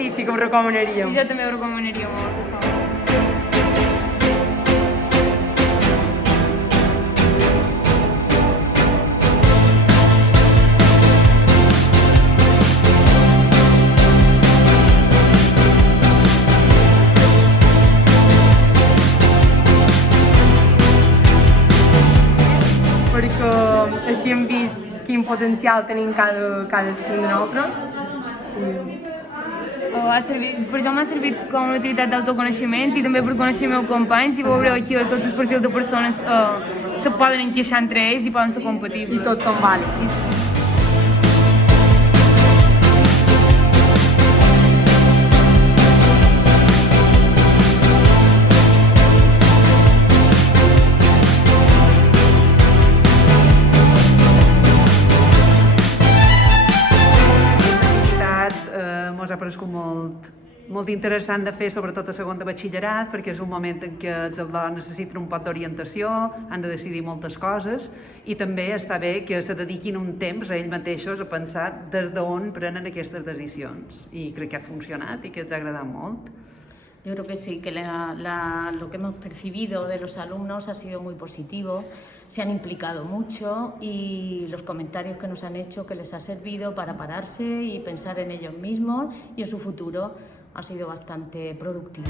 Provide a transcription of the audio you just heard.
i sí que ho recomanaríem. I jo també ho recomanaria molt, aquesta obra. Perquè així hem vist quin potencial tenim cadascun de nosaltres. Per això m'ha servit com una activitat d'autoconeixement i també per conèixer els meus companys i veure aquí tots els perfils de persones se poden encaixar entre ells i poden ser compatibles. I tots són vàlids. Ens ha paregut molt interessant de fer, sobretot a segon de batxillerat, perquè és un moment en què els alumnes necessiten un poc d'orientació, han de decidir moltes coses i també està bé que se dediquin un temps a ells mateixos a pensar des d'on prenen aquestes decisions. I crec que ha funcionat i que els ha agradat molt. Yo creo que sí, que lo que hemos percibido de los alumnos ha sido muy positivo, se han implicado mucho y los comentarios que nos han hecho que les ha servido para pararse y pensar en ellos mismos y en su futuro ha sido bastante productivo.